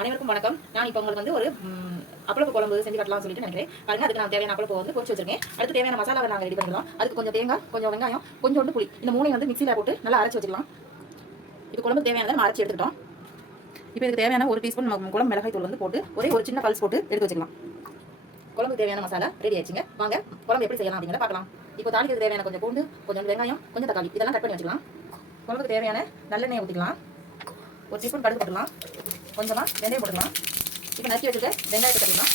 அனைவருக்கும் வணக்கம். நான் இப்போ உங்களுக்கு வந்து ஒரு அப்பளப்பு குழம்பு செஞ்சு கட்டலாம்னு சொல்லிட்டு நினைக்கிறேன். பாருங்க, அதுக்கு நான் தேவையான அப்பளப்பு வந்து பொரிச்சு வச்சிருக்கேன். அடுத்து தேவையான மசாலாவை நாங்கள் ரெடி பண்ணிக்கலாம். அதுக்கு கொஞ்சம் தேங்காய், கொஞ்சம் வெங்காயம், கொஞ்சோண்டு புளி, இந்த மூணையும் வந்து மிக்சியில் போட்டு நல்லா அரைச்சி வச்சுக்கலாம். இப்போ குழம்பு தேவையானதை நம்ம அரைச்சி எடுத்துக்கிட்டோம். இப்போ இதுக்கு தேவையான 1 டீஸ்பூன் நம்ம குழம்பு மிளகாய் தூள் வந்து போட்டு ஒரு சின்ன பல்ஸ் போட்டு எடுத்து வச்சுக்கலாம். குழம்பு தேவையான மசாலா ரெடி ஆயிடுச்சுங்க. வாங்க குழம்பு எப்படி செய்யலாம் அப்படிங்கிறத பார்க்கலாம். இப்போ தாளிக்கு தேவையான கொஞ்சம் பூண்டு, கொஞ்சம் வெங்காயம், கொஞ்சம் தக்காளி இதெல்லாம் கட் பண்ணி வச்சுக்கலாம். குழம்புக்கு தேவையான நல்லெண்ணெய் ஊற்றிக்கலாம். 1 டீஸ்பூன் கடுகு போட்டுக்கலாம். கொஞ்சமாக வெந்தயம் போட்டுக்கலாம். இப்போ நறுக்கி வச்சுட்டு வெங்காயத்தை கட்டிடலாம்.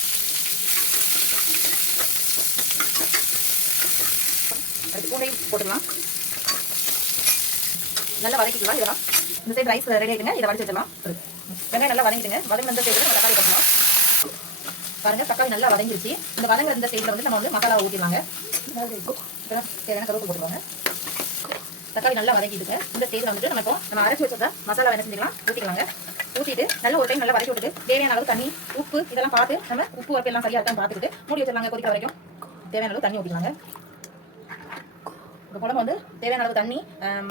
அடுத்து பூண்டையும் போட்டுக்கலாம். நல்லா வதக்கிக்கலாம். இதெல்லாம் இந்த சைடு ரைஸ் ரெடி ஆகிடுங்க. இதை வதச்சி வச்சிடலாம். வெங்காயம் நல்லா வதங்கிடுங்க. வதங்கின சைடு நம்ம தக்காளி போட்டுக்கலாம். பாருங்க, தக்காளி நல்லா வதங்கிருச்சு. இந்த வதங்கிற இந்த சைடில் வந்து நம்ம வந்து மசாலா ஊற்றிடலாங்க. தேவையான கருவேப்பிலை போட்டுருவாங்க. தக்காளி நல்லா வதக்கிட்டுங்க. இந்த ஸ்டேஜில் வந்துட்டு நம்ம அரைச்சி வச்சதா மசாலா என்ன செஞ்சுக்கலாம் ஊற்றிக்கலாங்க. ஊற்றிட்டு நல்ல ஒரு டைம் நல்லா வதக்கி விட்டுட்டு தேவையான அளவு தண்ணி, உப்பு இதெல்லாம் பார்த்து நம்ம உப்பு உரப்பு எல்லாம் சரியாக இருக்கான்னு பார்த்துட்டு மூடி வச்சிடலாங்க. கொதிக்கிற வரைக்கும் தேவையான அளவு தண்ணி ஊற்றிக்கலாங்க. இப்போ குழம்பு வந்து தேவையான அளவு தண்ணி,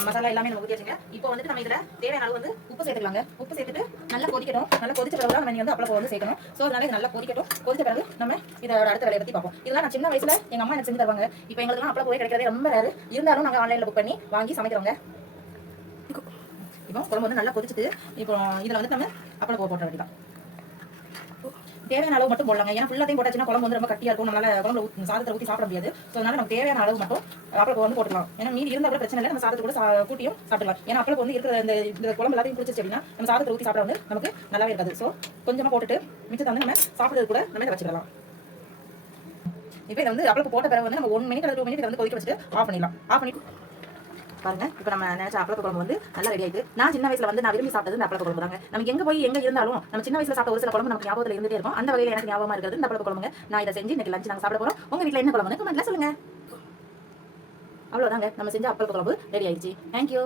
மசாலா எல்லாமே நம்ம ஊற்றி வச்சுங்க. இப்போ வந்துட்டு நம்ம இதில் தேவையான அளவு வந்து உப்பு சேர்த்துக்கலாங்க. உப்பு சேர்த்துட்டு நல்லா கொதிக்கட்டும். நல்லா கொதிச்ச பிறகு தான் நம்ம வந்து அப்பளம் வந்து சேர்க்கணும். ஸோ அதனால இது நல்லா கொதிக்கட்டும். கொதிச்ச பிறகு நம்ம இதோட அடுத்த வேலையை பற்றி பார்ப்போம். இதெல்லாம் நான் சின்ன வயசில் எங்கள் அம்மா எனக்கு செஞ்சு தருவாங்க. இப்போ எங்களுக்குலாம் அப்பளம் போய் கிடைக்கிறதே ரொம்ப ரேரு. இருந்தாலும் நாங்கள் ஆன்லைனில் புக் பண்ணி வாங்கி சமைக்கிறோங்க. இப்போ குழம்பு வந்து நல்லா கொதிச்சுட்டு இப்போ இதில் வந்து நம்ம அப்பளம் போட்ட வேண்டியதான். தேவையான அளவு மட்டும் போடலாங்க. ஏன்னா ஃபுல்லாத்தையும் போட்டாச்சுன்னா குழம்பு வந்து ரொம்ப கட்டியாக இருக்கும். நம்மளால குழம்புல சாதத்தை ஊற்றி சாப்பிட முடியாது. ஸோ அதனால நம்ம தேவையான அளவு மட்டும் அப்பளம் வந்து போட்டுக்கலாம். ஏன்னா மீதி இருந்தால் கூட பிரச்சனை இல்லை. நம்ம சாதத்தை கூட கூட்டியும் சாப்பிடலாம். ஏன்னா அப்பளம் வந்து இருக்கிற இந்த குழம்பு எல்லாத்தையும் பிடிச்சிச்சு அப்படின்னா நம்ம சாதத்தை ஊற்றி சாப்பிட வந்து நமக்கு நல்லாவே இருக்காது. ஸோ கொஞ்சமாக போட்டுட்டு மிச்சத்தை வந்து நம்ம சாப்பிட்றது கூட நம்ம இதை வச்சுக்கலாம். இப்போ இதை வந்து அப்பளம் போட்ட பிறகு வந்து நம்ம 1 மினிட் அல்லது 2 மினிட் வந்து கொதிக்க வச்சுட்டு ஆஃப் பண்ணிடலாம். ஆஃப் பண்ணி பாருங்க, இப்போ நம்ம நினைச்ச அப்பளப்பு குழம்பு வந்து நல்லா ரெடி ஆயிட்டு. நான் சின்ன வயசுல வந்து நான் விரும்பி சாப்பிட்டது இந்த அப்பளப்பு குழம்பு தாங்க. நமக்கு எங்க இருந்தாலும் நம்ம சின்ன வயசுல சாப்பிட்ட ஒரு சில குழம்பு நமக்கு ஞாபகத்தில் இருந்துட்டே இருக்கும். அந்த வகையில் எனக்கு ஞாபகமா இருக்கிறது இந்த அப்பளப்பு குழம்புங்க. நான் இதை செஞ்சு இன்னைக்கு லஞ்ச் நாங்கள் சாப்பிட போறோம். உங்க வீட்டில் என்ன குழம்புன்னு கமெண்ட்ல சொல்லுங்க. அவ்வளோதாங்க, நம்ம செஞ்ச அப்பளப்பு குழம்பு ரெடி ஆயிடுச்சு. தேங்க்யூ.